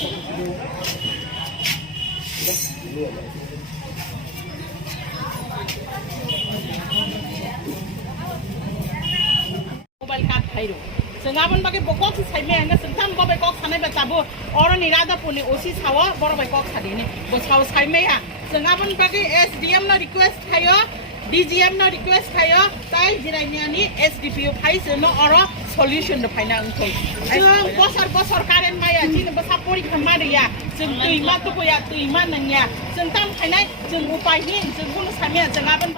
mobile card thairo sengaban bagi bokok si sai me anga sentam bo bai kok sanai ba tabo oro ni rada puni osi sawa boro bai kok sadi ni bo saw sai me ya sengaban bagi SDM na request thayo DGM na request thayo tai jirainya ni SDPO phai se no oro solution da phaina angkoi jeng bosar karen maya jin ba sapori khama de ya jeng tuima to ko ya tuima nang ya sentam phainai jeng upai ni jeng bunu samya sengaban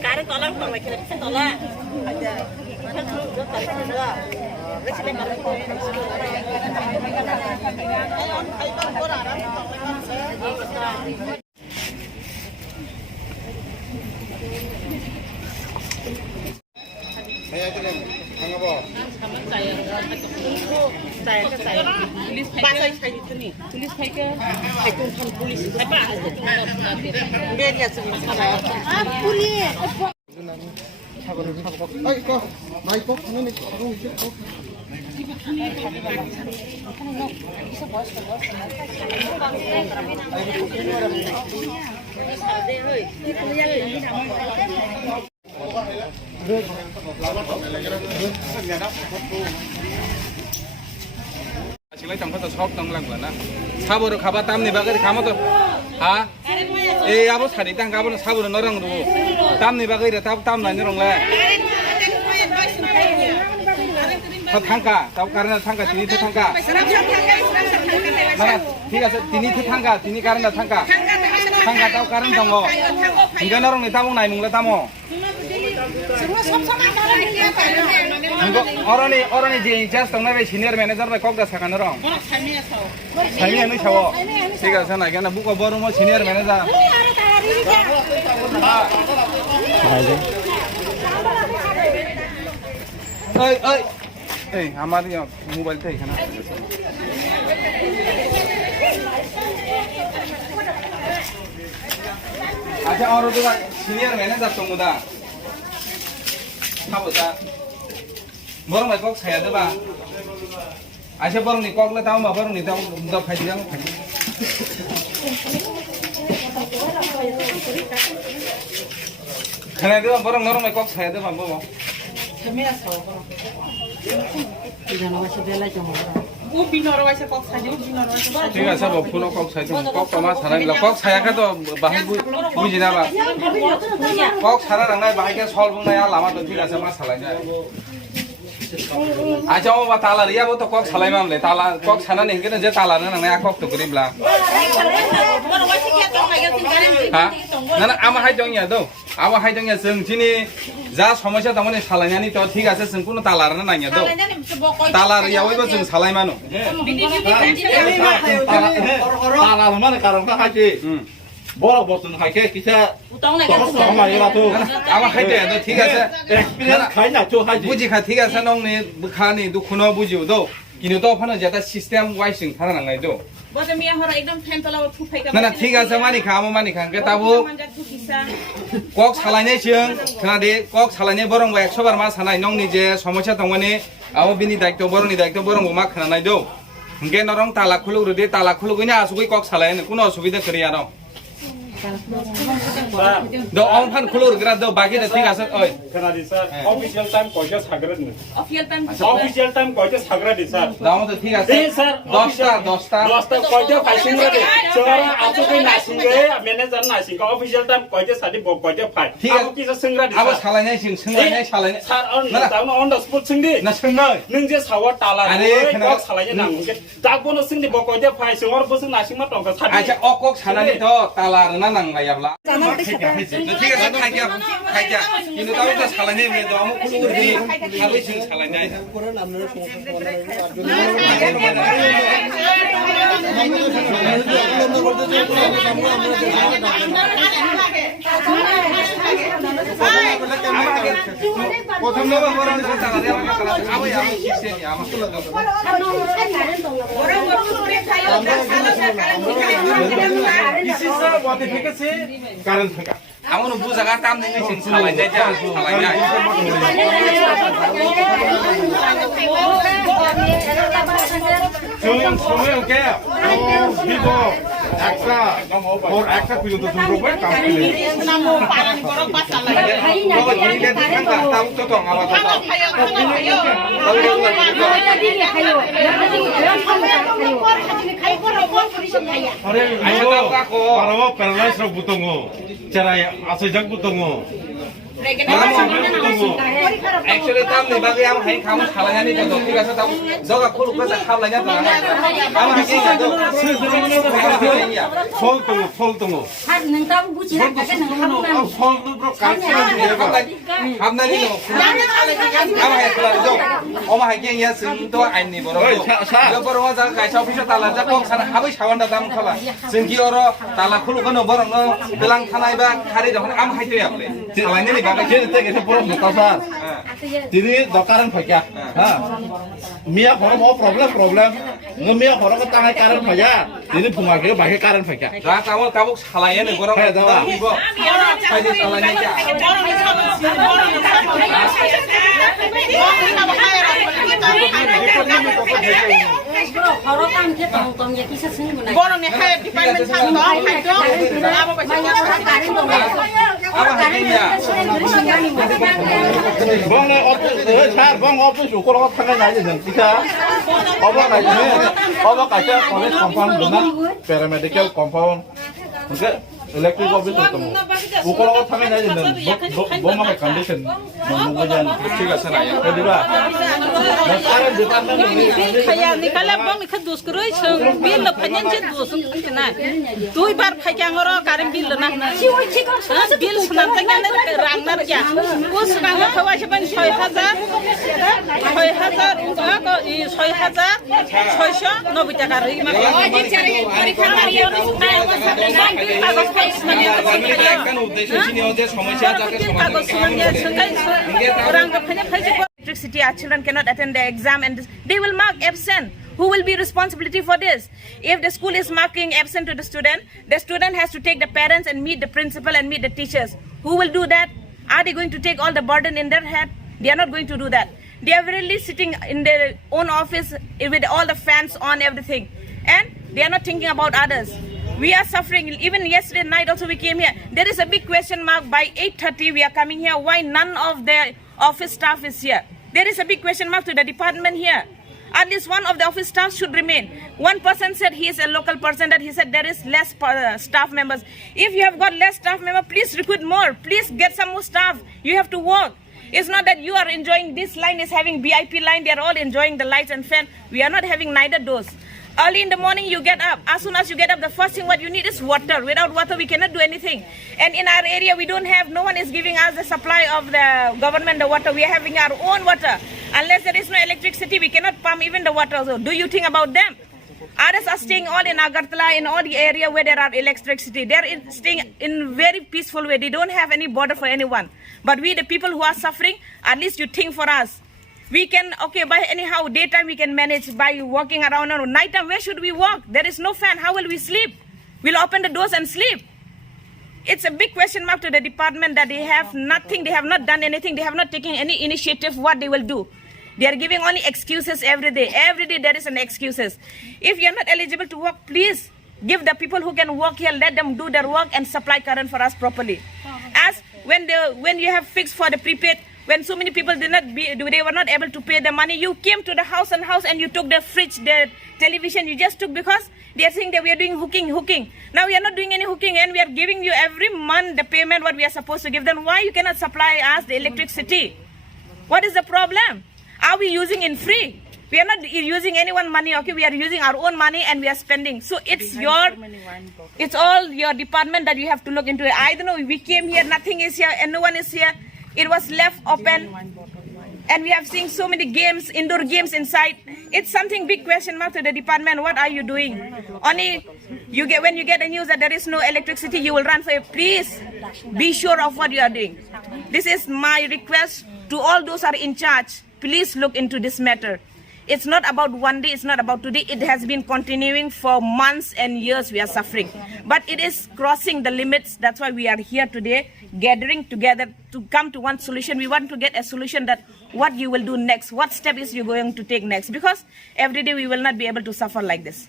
karen tolak korwai kira tolak ada saya kirim apa? saya tulis bahasa itu nih tulis ke tulis apa dia lihat pulis Ay, ko. May ko. Ano ni? Ano ito? Sila tangkap tu shop tang lang na. Sabur khabar tam ni bagai khamat tu. Ha? Abo sari tang khabar sabur norang tu. Tam ni bagai dah tam nanya orang lah. Kau tangka, tahu karena tangka sini tu tangka. Mana? Tiga sini tu tangka, sini karena tangka. Tangka tahu karena tanggo. Hingga orang ni tamu naik mula tamu. Orang ni just tong naik senior manager naik kok dah sekarang orang. Saya ni cowok. Tiga sana kan buka baru mau senior manager. हमारे यहाँ mobile थे ना अच्छा और तो senior manager तुम उदा हाँ बता बरं भाई कॉक saya tu bang अच्छा बरं ni कॉक ले tahu mah बरं ni tahu dah khai dia खाना tu बरं नरम भाई Kock saya tu bang bawa ঠিক আছে ফুল কক চাই কক আমার সারা কক ছায়াকে তো বাহাই বুঝি না বা কক সারা রান্নায় বাহাইকে সল বুংনায় লামা তো ঠিক আছে মা সালাই যায় আচ্ছা ও বা তালার ইয়াবো তো কক সালাই মামলে তালা কক সানা নেই যে তালার না নাংনায় কক তো করিবলা হ্যাঁ না না আমার হাই দং ইয়া দো আমার হাই দং ইয়া जों दिनै जा समस्या दंमोन सालायनानै तो ठीक আছে जों कुनु तालार ना नांया दो तालार यावैबो जों सालाय मानो तालार माने कारण का हाजे বড় বতন হাইকে কিসা তখন মাইরা তো আমার হাইতে তো ঠিক আছে এক্সপেরিয়েন্স খাই না তো হাইজি বুঝি খা ঠিক আছে নংনি বুখানি দুখুনো বুঝিও দো কিন্তু তো ফানো যেটা সিস্টেম ওয়াইসিং থানা নাংনাই দো বদে মিয়া হরা একদম ফ্যান তলাও থুফাই কা না ঠিক আছে মানি খা আমো মানি খান কে তাবো কক সালাयनाय जों खोनादे কক सालायनाय बरं 100 बार मा सानाय नंनि जे समस्या दंमाने आव बिनि दायित्व बरंनि दायित्व बरं मा खोनानाय दो हंगे नरं ताला खुलुरदे ताला खुलुगैना आसुगै কক सालायनो कुनो असुबिदा करिया न द ऑन फान खुलुर ग्रा द बाकी द ठीक আছে ओय खोनादि सर ऑफिशियल टाइम कयटा साग्राद नो অফিশিয়াল টাইম कयटा साग्राद सर दाम तो ठीक আছে सर 10 कयटा फाइसिं रे सर आसुगै नासिंगे मैनेजर नासिंगा ऑफिशियल टाइम कयटा सादि ब कयटा फाइ ठीक आबो किसा सोंग्रा दि आबो सालायनाय जों सोंलायनाय सालायनाय सर दाउनो ऑन द स्पॉट सोंदि ना सोंनाय नों जे सावा ताला अरे कक सालायनो नांगो दागोनो सोंदि ब कयटा फाइ सोंगर बोसों नासिंमा टंका सादि अच्छा अকক सानानै तो तालार ना नांगायाब्ला ठीक আছে খাইয়া কিন্তু তাও তো সালাयनाय মে তো আমो खुलुरदि खाबै जों सालायनाय প্রথম নম্বর বড় তালা দেওয়া আबै আমি সিস্টেম আমাকে লাগা কারণ থাকা আমনো বুজাগা তাম নেই जों सालायनाय जा सालायनाय সময় কে ভিভো একটা ওর একটা পর্যন্ত তুমি রোবে কাম করে Namo parang borok pasal lah. তো দিলে দিখান কা তাও তো তো আমার তো Kalau kayo, kalau kayo. 아이고 바로 밸런스로 부통고 제라야 아서작 부통고 Actually, tam ni bagi am hai kamu salahnya ni kalau kita kata tahu, doa aku lupa saya salahnya tu. Am hai ni tu. Sol tunggu. Sol tu bro kasih dia. Am nani no. Am hai kelar tu. Om hai yang ya sentuh ain ni bro. Yo bro wa jangan kacau pisau talan jak kong sana habis sawan datang kala. Sengki oro talan kulu kan bro no. Belang kanai ba hari dah am hai tu ya boleh. Salahnya ni bagi jadi tak kita pura mutasan. Jadi dokaran fajar. Mia orang mau problem. Ngemia orang ketangai karan fajar. Jadi pemakai pakai karan fajar. Dah kamu salahnya ni orang. Hei dah. Saya salahnya je. Borong ni hai di mana sang dong hai dong. Apa macam Am hai ni ya. Bang ni office, bang office ukur orang tengah jadi dan kita. Apa kaca college compound dengan paramedical compound. Mungkin electric office itu. Ukur orang tengah jadi dan bom apa condition. Mungkin ঠিক আছে না jadi bah. Sekarang di mana ni? Kaya ni kala bong ni khadus kuroi chung bil la phanyan je dus kana tui bar phakyang ro karim bil na bil sunan tanya na rang na kya us kang khawa chaban 6000 unga ko 6090 টাকা রি ma Electricity, our children cannot attend the exam and they will mark absent. Who will be responsibility for this? If the school is marking absent to the student has to take the parents and meet the principal and meet the teachers. Who will do that? Are they going to take all the burden in their head? They are not going to do that. They are really sitting in their own office with all the fans on, everything. And they are not thinking about others. We are suffering. Even yesterday night also we came here. There is a big question mark. By 8:30 we are coming here. Why none of the office staff is here? There is a big question mark to the department here. At least one of the office staff should remain. One person said he is a local person, that he said there is less staff members. If you have got less staff members, please recruit more. Please get some more staff. You have to work. It's not that you are enjoying, this line is having VIP line, they are all enjoying the lights and fan. We are not having neither those. Early in the morning you get up. As soon as you get up, the first thing what you need is water. Without water we cannot do anything. And in our area we don't have, no one is giving us the supply of the government the water. We are having our own water. Unless there is no electricity, we cannot pump even the water. So do you think about them? Others are staying all in Agartala, in all the area where there are electricity. They are staying in very peaceful way. They don't have any border for anyone. But we, the people who are suffering, at least you think for us. We can, okay, by anyhow, daytime we can manage by walking around. Or nighttime, where should we walk? There is no fan. How will we sleep? We'll open the doors and sleep. It's a big question mark to the department that they have nothing. They have not done anything. They have not taken any initiative what they will do. They are giving only excuses every day. Every day there is an excuses. If you are not eligible to work, please give the people who can work here, let them do their work and supply current for us properly. As when you have fixed for the prepaid, when so many people they were not able to pay the money, you came to the house and you took the fridge, the television, you just took because they are saying that we are doing hooking. Now we are not doing any hooking and we are giving you every month the payment what we are supposed to give them. Why you cannot supply us the electricity? What is the problem? Are we using in free? We are not using anyone money, okay? We are using our own money and we are spending. So it's all your department that you have to look into it. I don't know, we came here, nothing is here and no one is here. It was left open and we have seen so many games, indoor games inside. It's something big question mark to the department. What are you doing? Only when you get the news that there is no electricity, you will run for it. Please be sure of what you are doing. This is my request to all those who are in charge. Please look into this matter. It's not about one day, it's not about today. It has been continuing for months and years. We are suffering. But it is crossing the limits. That's why we are here today, gathering together to come to one solution. We want to get a solution that what you will do next, what step is you going to take next. Because every day we will not be able to suffer like this.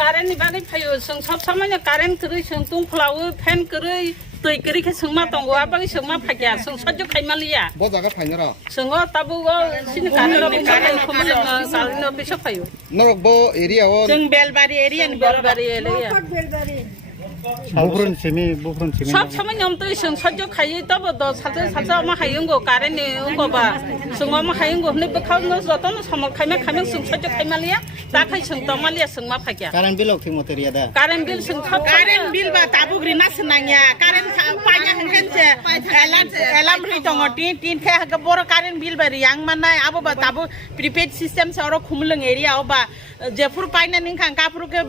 Karen ni bagi payo sung sab samanya Karen kiri sung tung flower pen kiri tui kiri ke sung ma tonggo apa ke sung ma pagya sung sajo kai malia. Bo jaga painara. Sung tabu go sini Karen khumwlwng Karen no bisa payo. Norok bo area o. Sung belbari area ni Belbari area. Bukrun semi. Sab samanya om sung sajo kai tabu do sajo ma hayungo Karen ni ungo ba sung ma hayungo ni bekau no zoto no sama kai ma sung sajo kai malia. Tak kai sung malia sung ma pagya. Karen bilok timoteria da. Karen bil sung sab Karen bil ba tabu grina senangnya Karen panya hengken je elam ri tongo tin khe ha bor Karen bil ba riang mana abo ba tabu prepaid system se oro khumwlwng area ba jefur paina ning khang kapur ke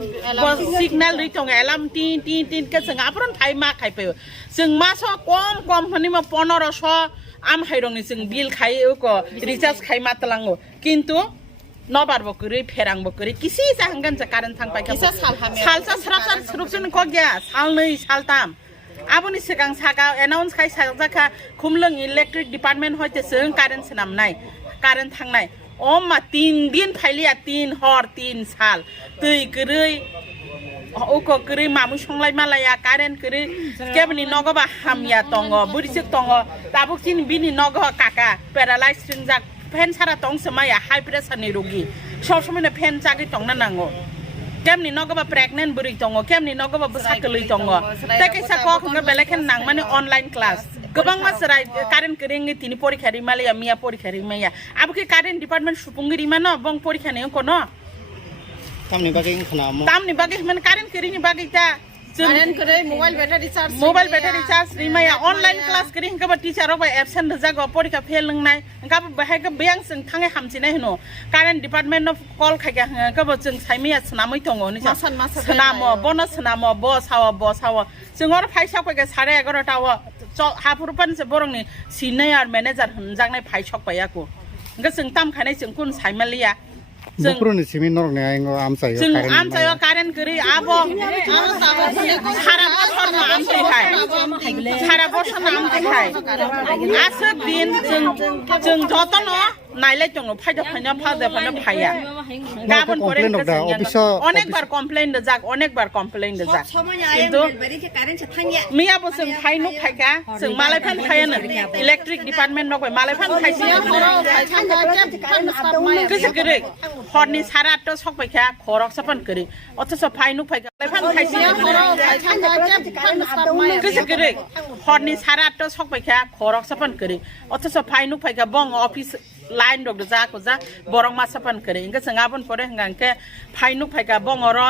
signal ri tongo elam tin ke sung apron thai ma khai pe sung ma so kom hani ma 1500 am hairong ni sung bil khai ko recharge khai ma talango kintu nobar bokuri Pherang bokuri kisi sa hanggan sa Karen thang pa kisa salsa srupsun ko gya sal nei sal tam aboni segang saga announce khai sajaka khumwlwng electric department hoite sung Karen sanam nai Karen thang nai oma 3 din phailia 3 hor 3 sal tui kurui uko kurui mamu songlai malaya Karen kurui kebni nogo ba hamya tongo burisik tongo tabuk sin bini nogo kaka paralyzed singjak pen sara tong semaya high pressure ni rogi sob somai na pen jagi tong na nango kemni nogo ba pregnant buri tongo kemni nogo ba busakului tongo take sa ko nga beleken nang mane online class gobang masrai Karen kering ni tini porikha ri malaya mia porikha ri maya abuke Karen department supungri mano bong porikha ne ko no tamni bagi man Karen kering ni bagi ta Karen kiri mobile battery charge rimaya online class kering ka ba teacher ba absent jago porikha fail ngai ka ba hai ka bang sing thangai hamchi nai no Karen department of call khaga ka ba jeng saimia snamoi tongo ni sa snamo bonus snamo bo sawa jengor phaisa ka 11:30 tawa hapurpan se borong ni senior manager hunjang nai phaisok pa ya ko ga jeng tam khanai jeng kun saimalia bukrun semi norok ne aingo amchai jeng amchai Karen kiri abo sara bochor na amchai khai sara bochor na amchai khai asok din jeng jotono nailai tongo phaida phaya gabon pore অনেকবার complain দজাক কিন্তু মিয়া বসং ফাইনু ফাইকা जों मालाय फान फायानो electric department नगय मालाय फान फाइसि गोसो गरे हरनि 8:30 सकबायखा खरक सापन गरे अथस फाइनु फाइका मालाय फान फाइसि गोसो गरे हरनि 8:30 सकबायखा खरक सापन गरे अथस फाइनु फाइका बङ अफिस लाइन दग जा को जा borong masapan kere inga sengabon pore hangangke phainu phaika bongoro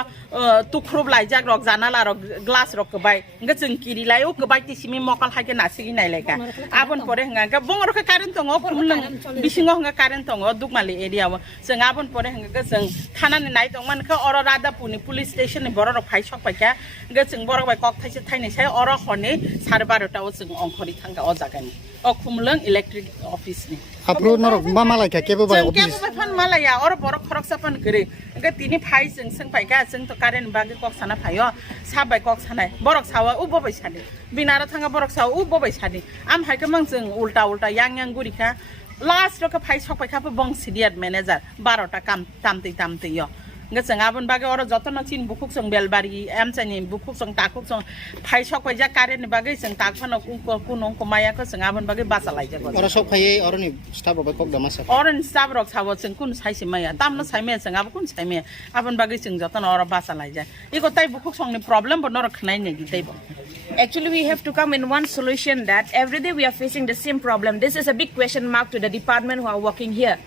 tukhrub laijak rok janala rok glass rok kebai inga jeng kiri lai o kebai tisimi mokal haike nasigi nailaika abon pore hangangke bongoro ke Karen tongo khumwlwng bisingo hanga Karen tongo dukmali area wa sengabon pore hangangke jeng thanani nai tongman ke oro radapuni police station ni borok phaisok paika inga jeng borok bai kok thaise thainai sai oro hone 12:30 ta o jeng ongkhori thanga o jagani o khumwlwng electric office ni apro norok mamalai ka kebo bai office kebo fan malaya or borok khorok sapan kere ga tini phai jeng seng phaika jeng to Karen bagi kok sana phayo sabai kok sanai borok sawa u bobai sani binara thanga borok sawa u bobai sani am haika mang jeng ulta yang gurika last ro ka phai sok phaika bong senior manager 12 ta kam tamtei yo nga sengabon bagi oro jotono chin bukuk song belbari amchani bukuk song takuk song phai sok ja Karen bagi seng takphano kunong komaya ko sengabon bagi basa lai jago oro sok phai oro ni staff rok kok damasa oro ni staff rok sawo seng kun saisi maya tamno saime sengab kun saime abon bagi seng jotono oro basa lai ja iko tai bukuk song ni problem bo nor khnai ne gitai bo. Actually, we have to come in one solution that every day we are facing the same problem. This is a big question mark to the department who are working here.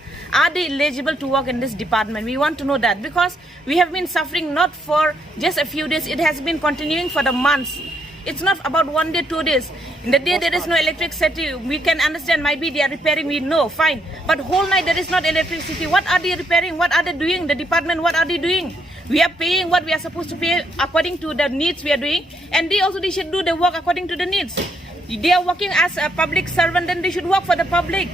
Are they eligible to work in this department? We want to know that because we have been suffering not for just a few days. It has been continuing for the months. It's not about 1 day, 2 days. In the day there is no electricity, we can understand maybe they are repairing, we know, fine. But whole night there is not electricity. What are they repairing? What are they doing? The department, what are they doing? We are paying what we are supposed to pay according to the needs we are doing. And they should do the work according to the needs. They are working as a public servant, then they should work for the public.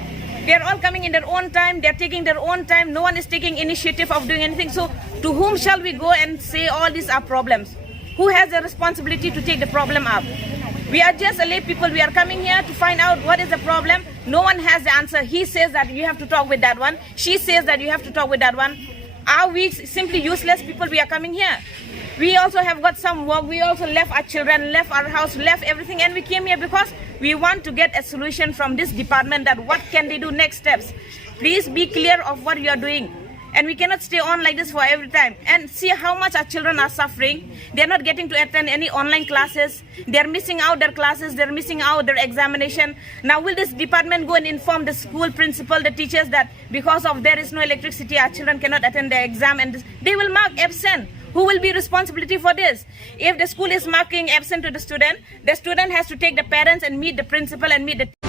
They are all coming in their own time. They are taking their own time. No one is taking initiative of doing anything. So to whom shall we go and say all these are problems? Who has the responsibility to take the problem up? We are just a lay people. We are coming here to find out what is the problem. No one has the answer. He says that you have to talk with that one. She says that you have to talk with that one. Are we simply useless people? We are coming here. We also have got some work. We also left our children, left our house, left everything, and we came here because we want to get a solution from this department that what can they do next steps. Please be clear of what you are doing. And we cannot stay on like this for every time. And see how much our children are suffering. They are not getting to attend any online classes. They are missing out their classes. They are missing out their examination. Now will this department go and inform the school principal, the teachers that because of there is no electricity, our children cannot attend the exam and they will mark absent. Who will be responsibility for this? If the school is marking absent to the student has to take the parents and meet the principal and meet the